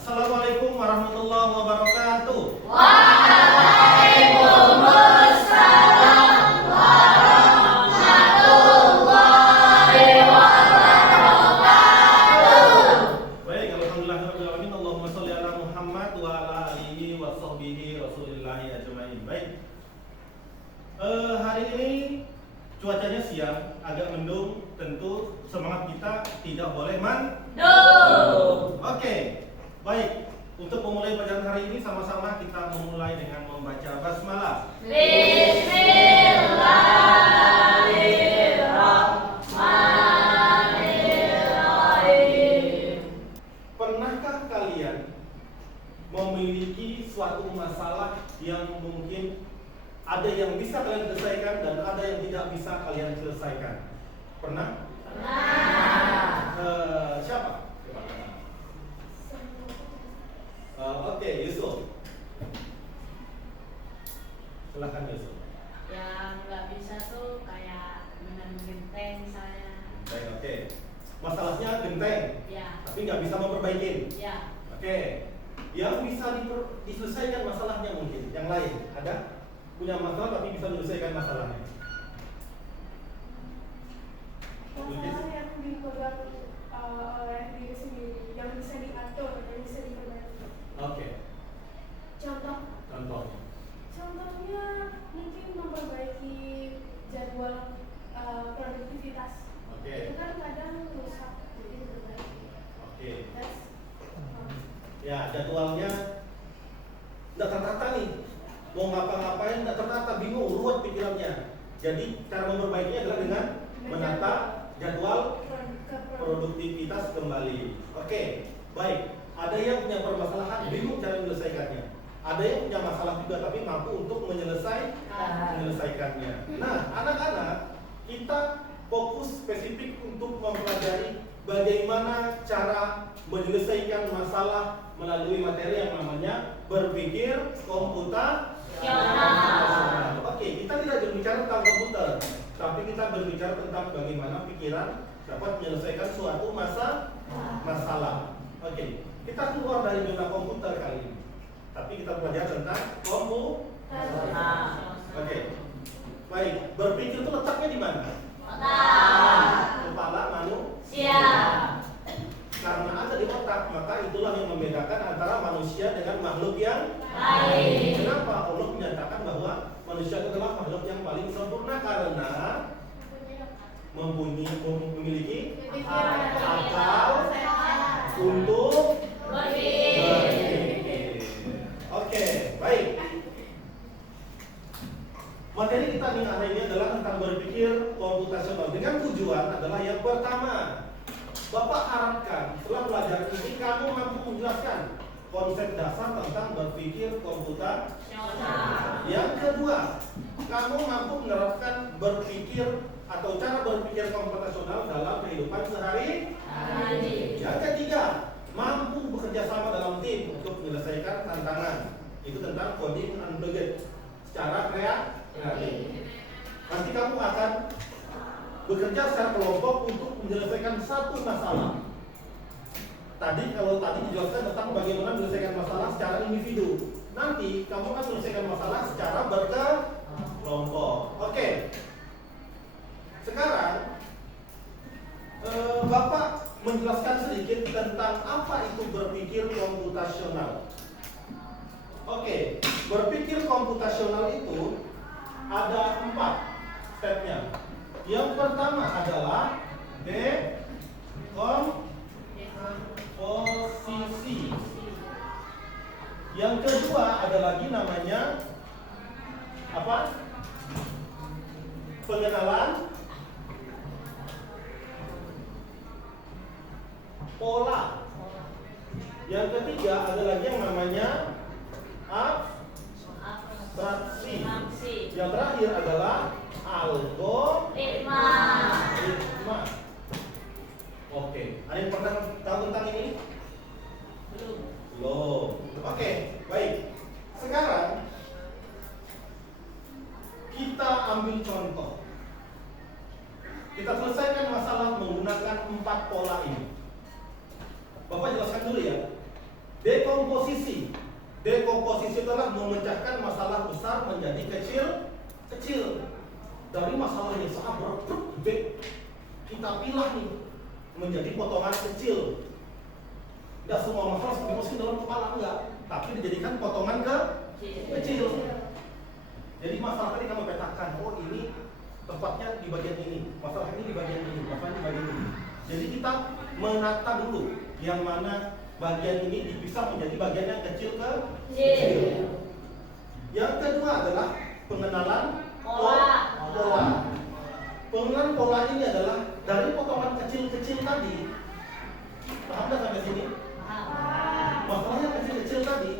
Assalamualaikum warahmatullahi wabarakatuh. Waalaikumsalam warahmatullahi wabarakatuh. Baik, alhamdulillahirabbil alamin. Allahumma shalli ala Muhammad wa ala alihi wa sahbihi rasulillahi ajmain. Baik. Hari ini cuacanya siang, agak mendung. Tentu semangat kita tidak boleh mandul. Oke. Baik, untuk memulai pelajaran hari ini sama-sama kita memulai dengan membaca basmalah. Bismillahirrahmanirrahim. Pernahkah kalian memiliki suatu masalah yang mungkin ada yang bisa kalian selesaikan dan ada yang tidak bisa kalian selesaikan? Pernah? Siapa? Oke, Yusuf. Silahkan Yusuf. Yang nggak bisa tuh kayak menang genteng misalnya. Baik, oke. Masalahnya genteng, Ya, tapi nggak bisa memperbaikin. ya. Oke. Yang bisa diselesaikan masalahnya mungkin. Yang lain ada? Punya masalah tapi bisa menyelesaikan masalahnya. Masalah yang dipegang oleh diri sendiri, yang bisa diatur, yang bisa diperbaiki. Oke. Contohnya mungkin memperbaiki jadwal produktivitas. Oke. Itu kan kadang rusak, jadi diperbaiki. Oke. That's Ya, jadwalnya nggak tertata nih. Mau ngapa-ngapain nggak tertata, bingung, ruwet pikirannya. Jadi cara memperbaikinya adalah dengan menata jadwal produktivitas kembali. Oke, baik. Ada yang punya permasalahan, bingung cara menyelesaikannya. Ada yang punya masalah juga tapi mampu untuk menyelesaikannya. Nah, anak-anak, kita fokus spesifik untuk mempelajari bagaimana cara menyelesaikan masalah melalui materi yang namanya berpikir komputasional. Oke, kita tidak berbicara tentang komputer, tapi kita berbicara tentang bagaimana pikiran dapat menyelesaikan suatu masalah. Oke, kita keluar dari zona komputer kali ini, tapi kita belajar tentang komputer. Oke, baik. Berpikir itu letaknya di mana? Kepala manusia. Karena ada di otak, maka itulah yang membedakan antara manusia dengan makhluk yang lain. Kenapa Allah menyatakan bahwa manusia adalah makhluk yang paling sempurna? Karena memiliki akal untuk berpikir. Oke, baik. Materi kita hari ini adalah tentang berpikir komputasional dengan tujuan adalah yang pertama, Bapak harapkan setelah belajar ini kamu mampu menjelaskan konsep dasar tentang berpikir komputasional. Yang kedua, kamu mampu menerapkan berpikir atau cara berpikir komputasional dalam kehidupan sehari-hari. Yang ketiga, mampu bekerja sama dalam tim untuk menyelesaikan tantangan. Itu tentang coding unplugged secara kreatif. Nanti kamu akan bekerja secara kelompok untuk menyelesaikan satu masalah. Kalau tadi dijelaskan tentang bagaimana menyelesaikan masalah secara individu. Nanti kamu akan menyelesaikan masalah secara berkelompok. Oke. Sekarang Bapak menjelaskan sedikit tentang apa itu berpikir komputasional. Oke, berpikir komputasional itu ada 4 stepnya. Yang pertama adalah dekomposisi. Yang kedua ada lagi namanya apa? Pengenalan pola. Yang ketiga ada lagi yang namanya abstraksi. Yang terakhir adalah algoritma. Oke, ada yang pernah tahu tentang ini? Belum. Oke, baik. Sekarang kita ambil contoh. Kita selesaikan masalah menggunakan 4 pola ini. Bapak jelaskan dulu ya. Dekomposisi. Dekomposisi adalah memecahkan masalah besar menjadi kecil. Dari masalah yang sangat berat, gede, kita pilah nih menjadi potongan kecil. Tidak semua masalah seperti masukin dalam kepala, enggak, tapi dijadikan potongan kecil. Jadi masalah tadi kamu petakan, oh ini tepatnya di bagian ini, masalah ini di bagian ini, masalah di bagian ini. Jadi kita menata dulu yang mana bagian ini dipisah menjadi bagian yang kecil ke kecil. Yang kedua adalah pengenalan pola. Pengenalan pola ini adalah dari potongan kecil-kecil tadi. Paham nggak sampai sini? Masalahnya kecil-kecil tadi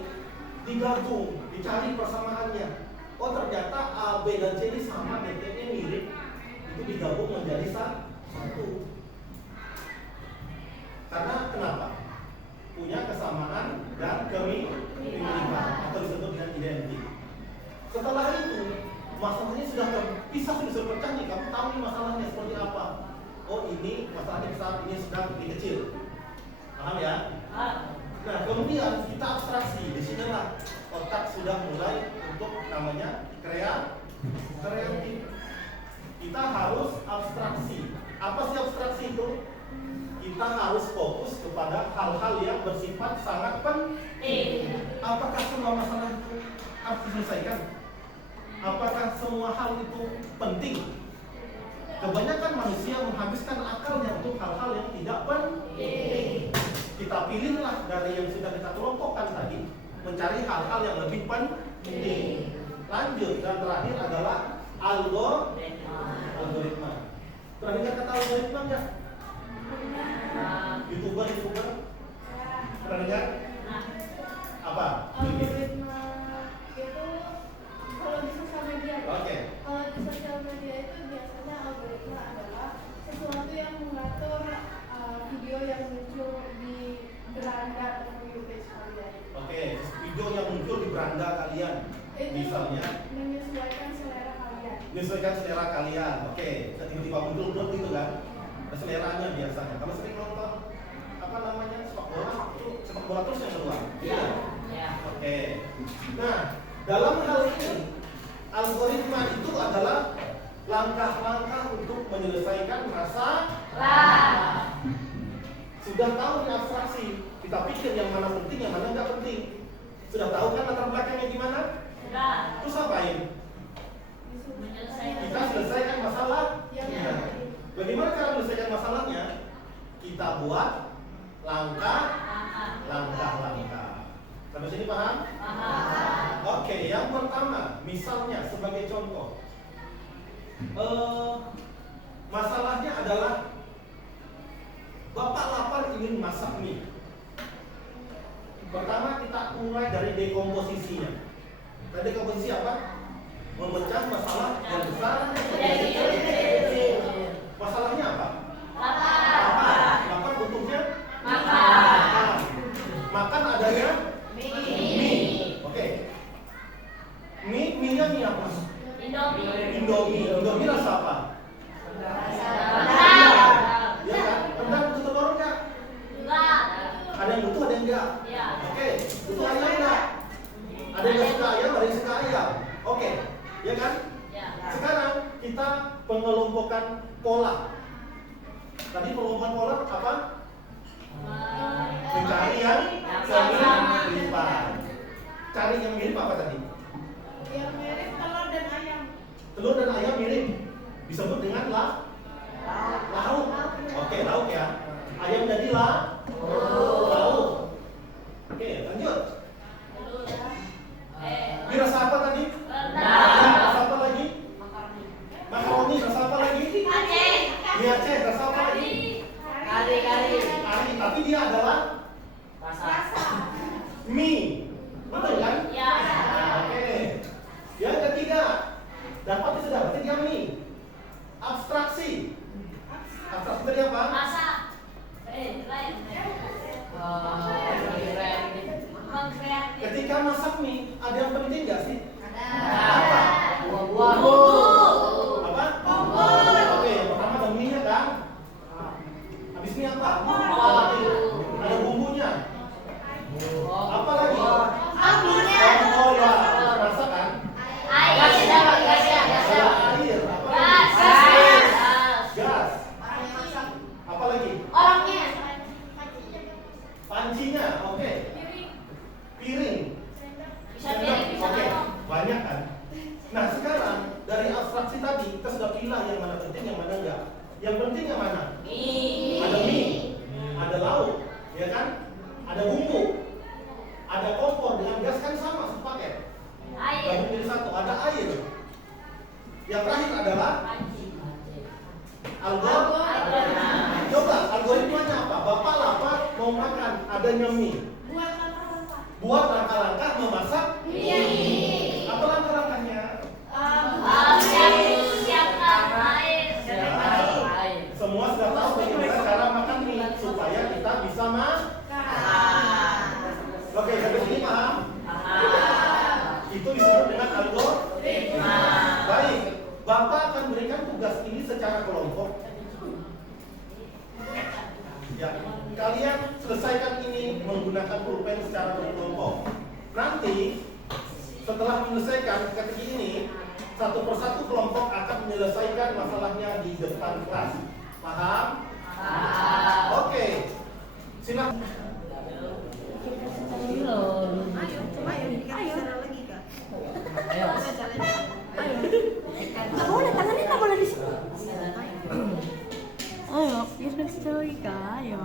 digabung, dicari persamaannya. Oh ternyata A, B, dan C ini sama, DT-nya mirip. Itu digabung menjadi satu. Karena kenapa? Punya kesamaan dan kemiripan atau disebut dengan identik. Setelah itu masalahnya sudah terpisah, sudah terpecah nih. Kamu tahu nih masalahnya seperti apa. Oh ini masalahnya besar, ini sedang, ini kecil. Paham ya? Nah kemudian kita abstraksi. Di sinilah otak sudah mulai untuk namanya kreatif. Kita harus abstraksi. Apa sih abstraksi itu? Kita harus fokus kepada hal-hal yang bersifat sangat penting. Apakah semua masalah itu harus diselesaikan? Apakah semua hal itu penting? Kebanyakan manusia menghabiskan akalnya untuk hal-hal yang tidak penting. Kita pilihlah dari yang sudah kita kelompokkan tadi, mencari hal-hal yang lebih penting. Lanjut, dan terakhir adalah algoritma. Pernah dengar kata algoritma nggak? YouTuber? Pernah dengar? Apa? Algoritma itu kalau di sosial media. Oke. Kalau di sosial media itu biasanya algoritma adalah sesuatu yang mengatur video yang muncul di beranda atau page kalian. Oke, video yang muncul di beranda kalian, Itu misalnya menyesuaikan selera kalian. menyesuaikan selera kalian. Oke, tiba-tiba muncul blog gitu kan? Ada seleranya biasanya. Kalau sering nonton apa namanya sepak bola terus yang keluar. Iya. Oke. Nah, dalam hal ini algoritma itu adalah langkah-langkah untuk menyelesaikan masalah. Sudah tahu nih abstraksi, kita pikir yang mana penting, yang mana nggak penting. Sudah tahu kan latar belakangnya gimana? Terus apain? Kita selesaikan masalah. Ya. Bagaimana cara menyelesaikan masalahnya? Kita buat langkah-langkah. Sampai sini paham? Oke, yang pertama, misalnya sebagai contoh, masalahnya adalah Bapak lapar ingin masak mie. Pertama kita mulai dari dekomposisinya. Nah, dekomposisi apa? Memecah masalah yang besar menjadi kecil. Masalahnya apa? Lapar bentuknya? Makan adanya? Mie. Oke. Mie-nya mie apa? Indomie rasa apa? Ya kan? Rendang butuh telur enggak? Ada yang butuh, ada yang enggak? Oke. Butuh ayam enggak? Ada yang suka ayam, ada yang suka ayam. Oke. Ya kan? Sekarang kita pengelompokan pola. Tadi pengelompokan pola apa? Mencari yang mirip. Cari yang mirip apa tadi? Yang mirip telur dan ayam. Telur dan ayam mirip. Disebut dengan lauk. Oke, lauk ya. Ayam jadi lauk. Oke, lanjut. Ini rasa apa tadi? Rasa apa lagi? Makaroni. Rasa apa lagi? Mie Aceh. Rasa apa lagi? Kari. Tapi dia adalah mie. Betul kan? Oke. Yang ketiga, dapat sudah berarti dia mie. Abstraksi. Abstraksi tadi apa? Ketika masak mie, ada yang penting nggak sih? Apa? Apa? Oke, yang pertama ada mie-nya kan? Habis mie apa? Ada bumbunya. Piringnya, oke. Piring. Bisa piring, bisa Oke, mangkok. banyak kan? Nah sekarang dari abstraksi tadi kita sudah pilih yang mana penting, yang mana enggak. Yang penting yang mana? Ada mie, ada lauk, ya kan? Ada bumbu, ada kompor dengan gas kan sama satu paket. Air. Gabung jadi satu, ada air. Yang terakhir adalah algoritma. Coba algoritmanya apa? Bapak lapar mau makan, adanya mie. Buat langkah-langkah memasak mie. Apa langkah-langkahnya? Siapkan air. Semua sudah tahu bagaimana cara makan mie supaya kita bisa makan. Oke, sampai sini paham? Itu disebut dengan algoritma. Baik, Bapak akan berikan tugas ini secara kelompok. Ya, kalian selesaikan ini menggunakan pulpen secara berkelompok. Nanti setelah menyelesaikan ketik ini, satu persatu kelompok akan menyelesaikan masalahnya di depan kelas. Paham? Oke. Silakan. Boleh, tangannya nggak boleh di sini. Ayo, biar story kak, ayo.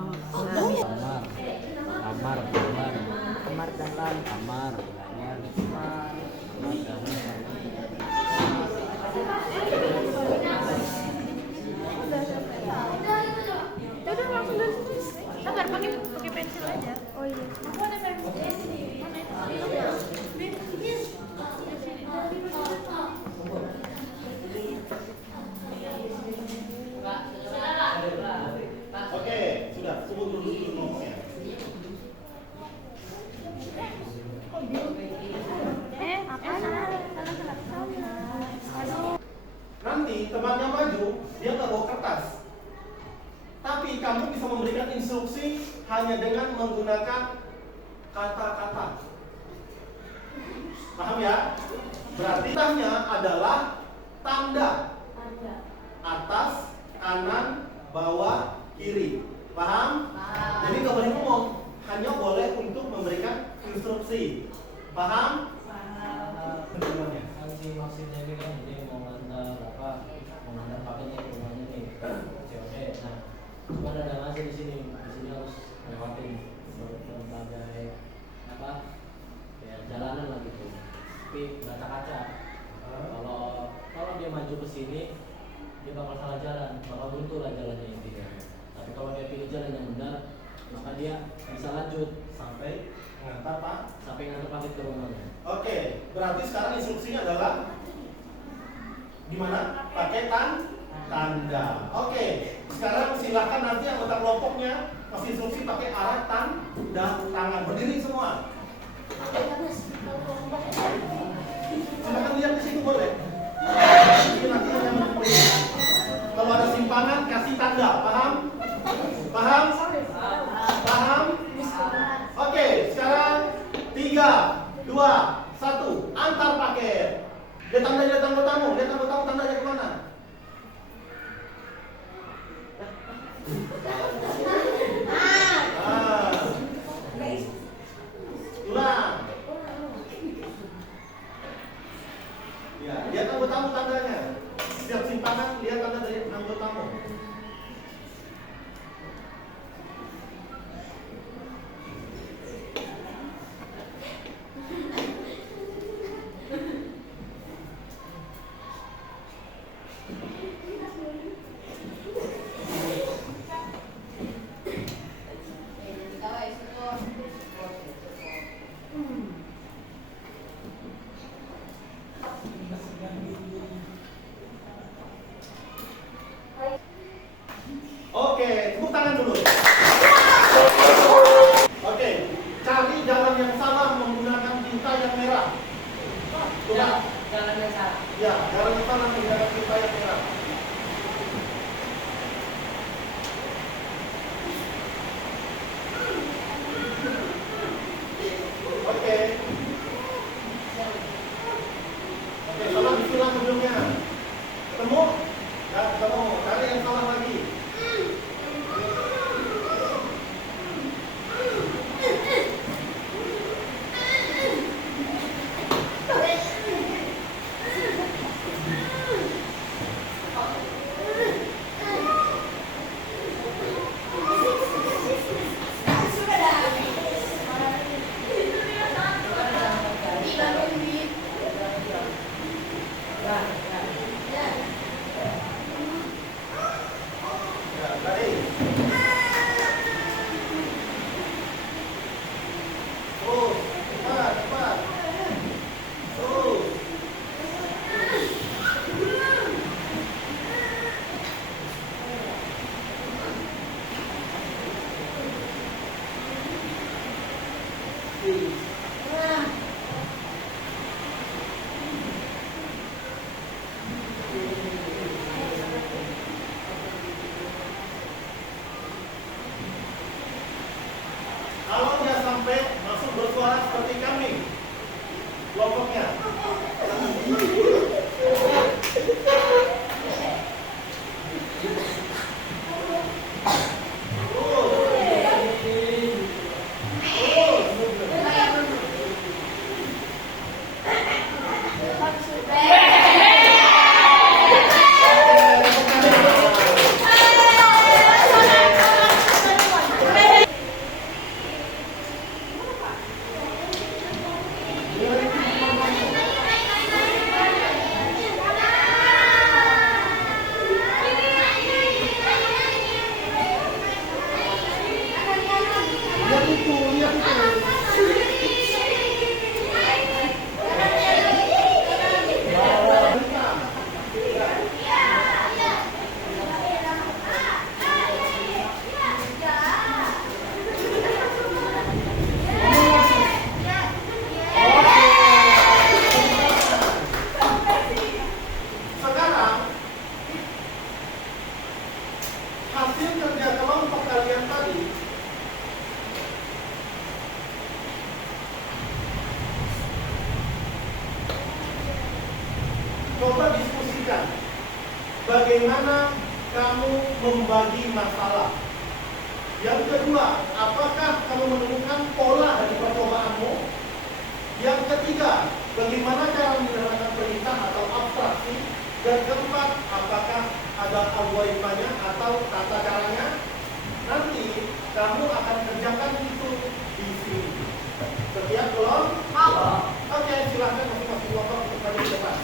Kamar jalan, kamar Udah langsung dari sini. Sabar, pakai pensil aja. Oh iya. Aku ada pensil. Oke, sudah. Tunggu dulu ngomongnya. Nanti temannya maju, dia nggak bawa kertas. Tapi kamu bisa memberikan instruksi hanya dengan menggunakan kata-kata. Paham ya? Berarti tandanya adalah tanda. Atas, kanan, bawah, kiri. Paham? Jadi nggak boleh ngomong, hanya boleh untuk memberikan instruksi. Paham? Bagaimana? maksudnya ini kan ini mau ngantar paketnya ke rumahnya nih. COD. Nah, cuma ada aja di sini harus lewatin berbagai apa? Ya jalanan lah gitu. Tapi kaca-kaca. Kalau dia maju ke sini, dia bakal salah jalan, bakal buntu lah jalannya intinya. Tapi kalau dia pilih jalan yang benar, maka dia bisa lanjut Sampai mengantar Pak. sampai ngantar paket ke rumahnya. Oke, berarti sekarang instruksinya adalah gimana? Pakai tanda. Oke, sekarang silakan nanti anggota kelompoknya kasih instruksi pakai arah tanda tangan. Berdiri semua. Silakan lihat di situ boleh. Ini nanti yang kalau ada simpangan kasih tanda. Paham? Paham? Paham? Oke, sekarang 3, 2, 1, antar paket. Lihat tandanya tamu, lihat tamu tandanya kemana? Ulang. Ya, lihat tamu tandanya. Setiap simpangan lihat tanda dari anggotamu. Oke, tepuk tangan dulu. Oke, cari jalan yang salah menggunakan tinta yang merah. Coba. Jalan yang salah. Ya, jalan yang salah menggunakan tinta yang merah. Oke. Oke, salah disilang sebelumnya. Ketemu? Ya, ketemu. Cari yang salah lagi. Kalau dia sampai masuk bersuara seperti kami, kelompoknya. Sekarang hasil kerja kelompok kalian tadi coba diskusikan bagaimana kamu membagi masalah. Yang kedua, apakah kamu menemukan pola dari percobaan-mu? Yang ketiga, bagaimana cara menyederhanakan perintah atau abstraksi? Dan keempat, apakah ada algoritmanya atau tata caranya? Nanti kamu akan kerjakan itu di sini. Setiap belum? Oke, silahkan masing-masing kelompok untuk maju ke depan.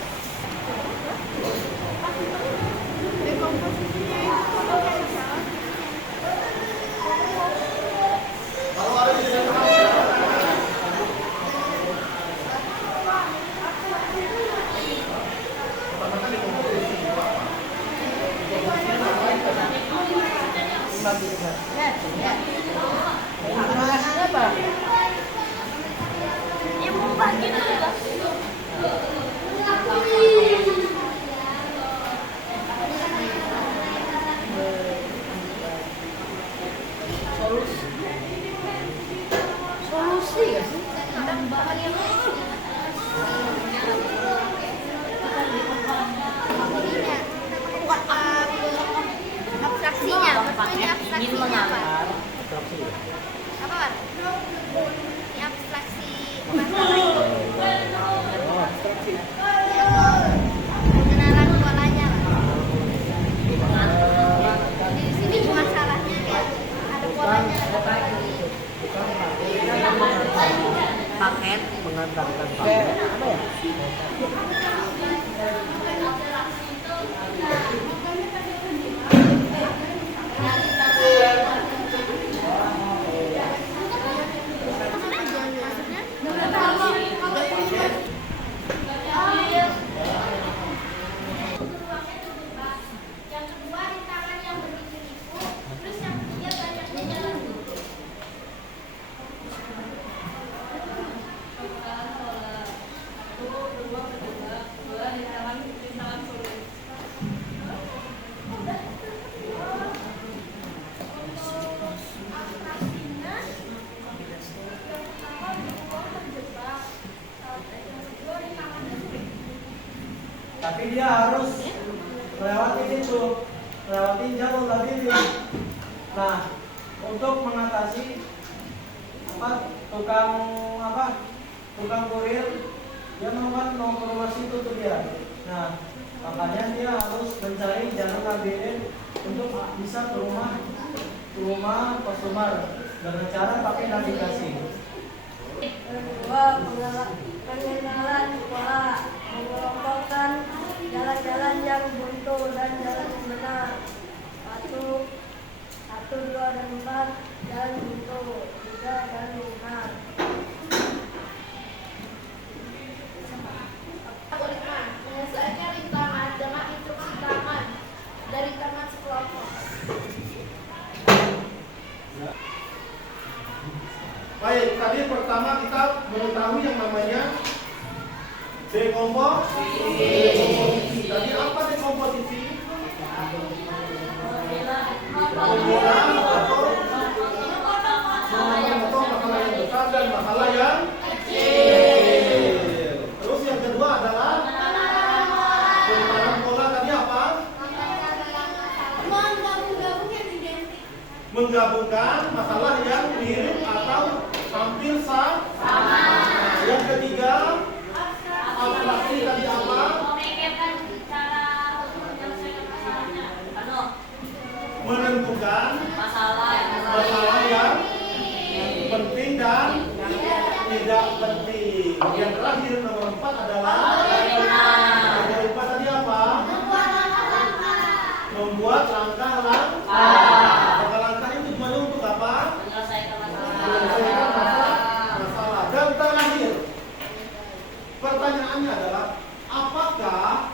Kalau ada di dalam Solusi ya sih? Abstraksinya, maksudnya abstraksinya apa? Abstraksi. Apa Pak? Ini abstraksi masalah itu. Oh, abstraksi. Pengenalan polanya lah. Di sini masalahnya ya ada polanya, ada lagi. Paket mengantarkan paket. Apa ya? Yang kedua rintangan yang berliku-liku, terus yang ketiga banyaknya jalan buntu. Tapi dia harus melewati itu, melewati jalur labirin. Nah, untuk mengatasi tukang kurir, dia mau ke rumah situ tuh dia. Nah, makanya dia harus mencari jalur labirin untuk bisa ke rumah customer dengan cara pakai navigasi. Kedua, pengenalan pola, mengelompokkan jalan-jalan yang buntu dan jalan yang benar. 1, 2, dan 4 jalan buntu, 3 jalan yang benar. Algoritma menyelesaikan rintangan dengan instruksi tangan dari tangan sekelompok. Baik, tadi pertama kita Dekomposisi. Tadi apa dekomposisi? Mengulang atau memotong masalah yang besar dan masalah yang kecil. Terus yang kedua adalah penyebaran pola. Tadi apa? Menggabung yang identik. Menggabungkan masalah yang mirip atau hampir sama. Yang ketiga, abstraksi. Tadi apa? Memikirkan cara untuk menyelesaikan masalahnya. Menentukan Masalah yang penting dan tidak penting. Yang terakhir nomor 4 adalah nomor 4 tadi apa? Membuat langkah-langkah itu tujuannya untuk apa? menyelesaikan Menyelesaikan masalah. Dan terakhir, pertanyaannya adalah apakah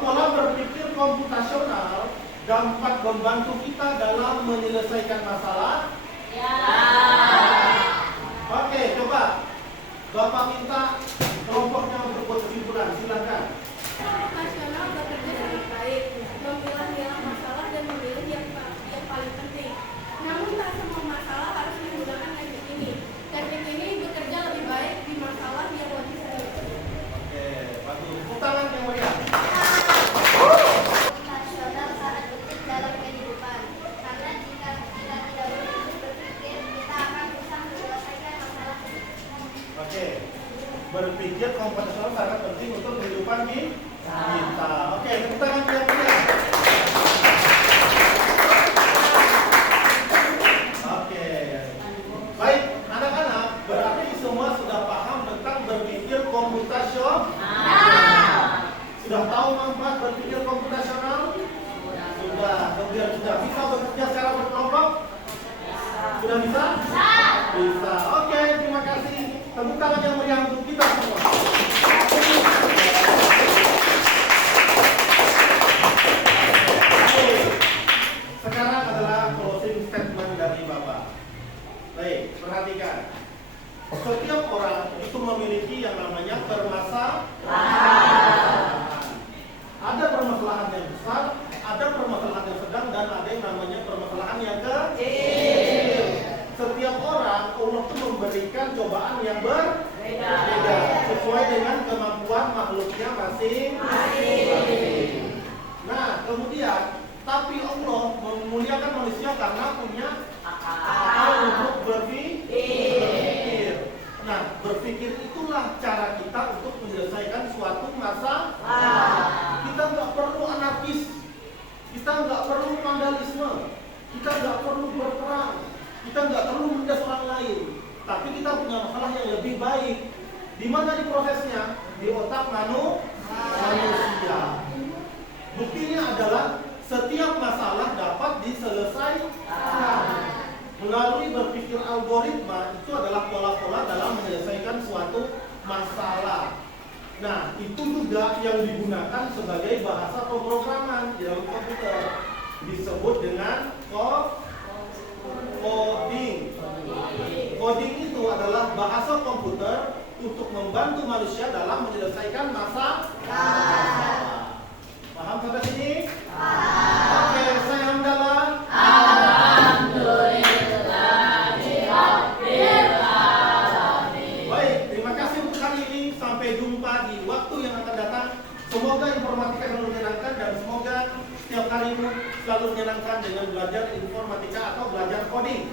pola berpikir komputasional dapat membantu kita dalam menyelesaikan masalah? Ya. Oke, coba Bapak minta kelompoknya untuk buat kesimpulan. Silakan. Nasional bekerja sangat baik, memilah-milah masalah dan memilih yang paling penting. Namun tak semua masalah harus menggunakan teknik ini. Teknik ini bekerja lebih baik di masalah yang lebih serius. Oke, bagus. Tepuk tangan yang meriah. Nasional sangat penting dalam kehidupan karena jika kita tidak berpikir kita akan susah menyelesaikan masalah. Oke. Berpikir komputasional sangat penting untuk kehidupan kita. Oke, tepuk tangan yang meriah. Oke. Baik, anak-anak, berarti semua sudah paham tentang berpikir komputasional? Sudah tahu manfaat berpikir komputasional? Sudah. Kemudian sudah bisa bekerja secara berkelompok? Sudah bisa? Bisa. Oke, terima kasih. Tepuk tangan yang meriah untuk kita semua. Oke. Sekarang adalah closing statement dari Bapak. Baik, perhatikan. Setiap orang itu memiliki yang namanya permasalahan. Ada permasalahan yang besar, ada permasalahan yang sedang, dan ada yang namanya permasalahan yang kecil. Setiap orang Allah itu memberikan cobaan yang berbeda sesuai dengan kemampuan makhluknya masing-masing. Nah, kemudian tapi Allah memuliakan manusia karena punya akal untuk berpikir. Nah, berpikir itulah cara kita untuk menyelesaikan suatu masalah. Kita nggak perlu anarkis, kita nggak perlu vandalisme, kita nggak perlu berperang, kita nggak perlu menindas orang lain. Tapi kita punya masalah yang lebih baik. Di mana di prosesnya? Di otak manusia. Buktinya adalah setiap masalah dapat diselesaikan melalui berpikir algoritma. Itu adalah pola-pola dalam menyelesaikan suatu masalah. Nah, itu juga yang digunakan sebagai bahasa pemrograman di dalam komputer. Disebut dengan coding. Coding itu adalah bahasa komputer untuk membantu manusia dalam menyelesaikan masalah. Paham sampai sini? Oke, saya hamdalah. Baik, terima kasih untuk hari ini. Sampai jumpa di waktu yang akan datang. Semoga informatika selalu menyenangkan dan semoga setiap harimu selalu menyenangkan dengan belajar informatika atau belajar coding.